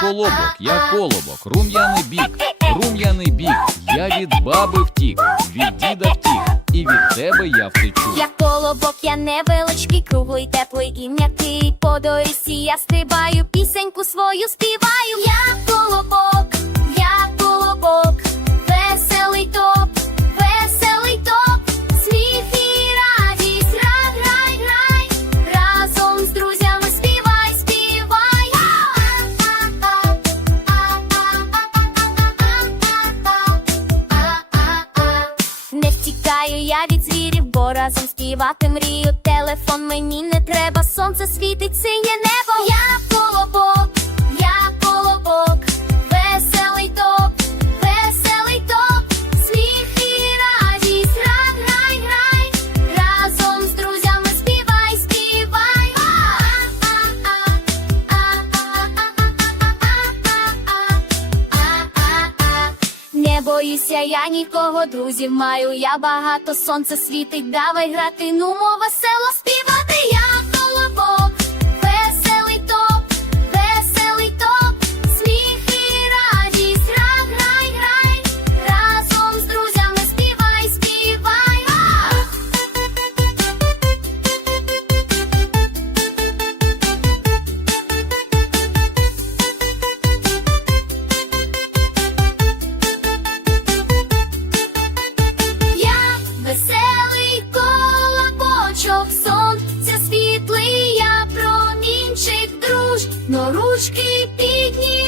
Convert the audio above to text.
колобок, я колобок, рум'яний бік, рум'яний бік, я від баби втік, від діда втік, і від тебе я втечу. Я колобок, я невеличкий, круглий, теплий і м'який. По дорісі я стрибаю, пісеньку свою співаю. Я колобок, Не я від звірів, бо разом співати мрію. Телефон мені не треба, сонце світить синє небо. Я колобок, Не боюся я нікого, друзів маю я багато, сонце світить, давай грати, ну мова весело співати, Но Ручки підні.